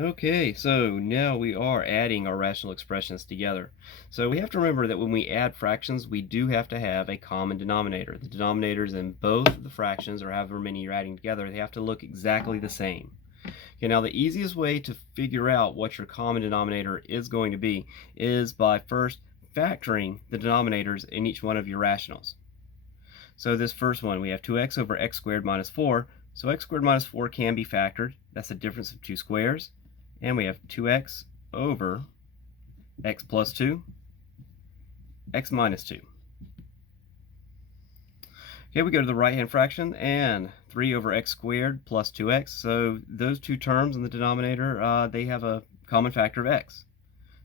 Okay, so now we are adding our rational expressions together. So we have to remember that when we add fractions, we do have to have a common denominator. The denominators in both the fractions, or however many you're adding together, they have to look exactly the same. Okay, now the easiest way to figure out what your common denominator is going to be is by first factoring the denominators in each one of your rationals. So this first one, we have 2x over x squared minus 4. So x squared minus 4 can be factored. That's the difference of two squares. And we have 2x over x plus 2, x minus 2. Okay, we go to the right-hand fraction, and 3 over x squared plus 2x. So those two terms in the denominator, they have a common factor of x.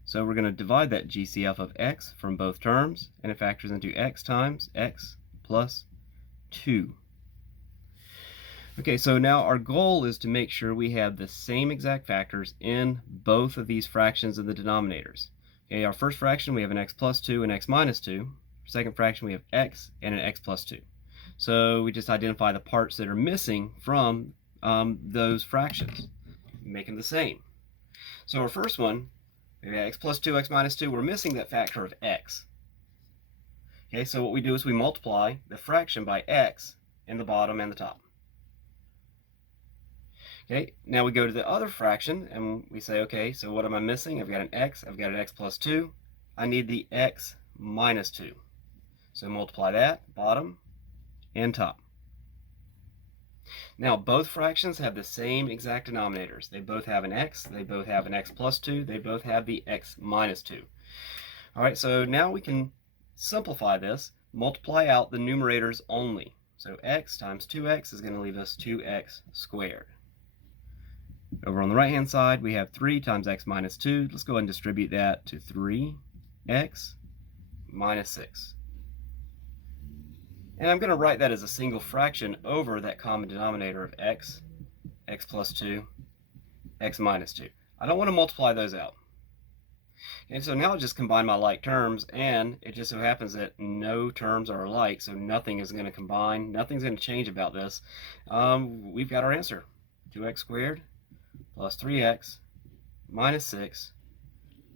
So we're going to divide that GCF of x from both terms, and it factors into x times x plus 2. Okay, so now our goal is to make sure we have the same exact factors in both of these fractions of the denominators. Okay, our first fraction, we have an x plus 2 and x minus 2. Second fraction, we have x and an x plus 2. So we just identify the parts that are missing from those fractions, make them the same. So our first one, we have x plus 2, x minus 2, we're missing that factor of x. Okay, so what we do is we multiply the fraction by x in the bottom and the top. Okay, now we go to the other fraction and we say, okay, so what am I missing? I've got an x, I've got an x plus 2. I need the x minus 2. So multiply that, bottom and top. Now both fractions have the same exact denominators. They both have an x, they both have an x plus 2, they both have the x minus 2. All right, so now we can simplify this, multiply out the numerators only. So x times 2x is going to leave us 2x squared. Over on the right-hand side, we have 3 times x minus 2. Let's go ahead and distribute that to 3x minus 6. And I'm going to write that as a single fraction over that common denominator of x, x plus 2, x minus 2. I don't want to multiply those out. And so now I'll just combine my like terms, and it just so happens that no terms are alike, so nothing is going to combine, nothing's going to change about this. We've got our answer, 2x squared plus 3x minus 6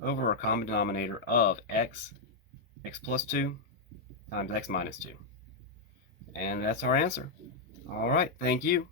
over our common denominator of x, x plus 2 times x minus 2. And that's our answer. All right, thank you.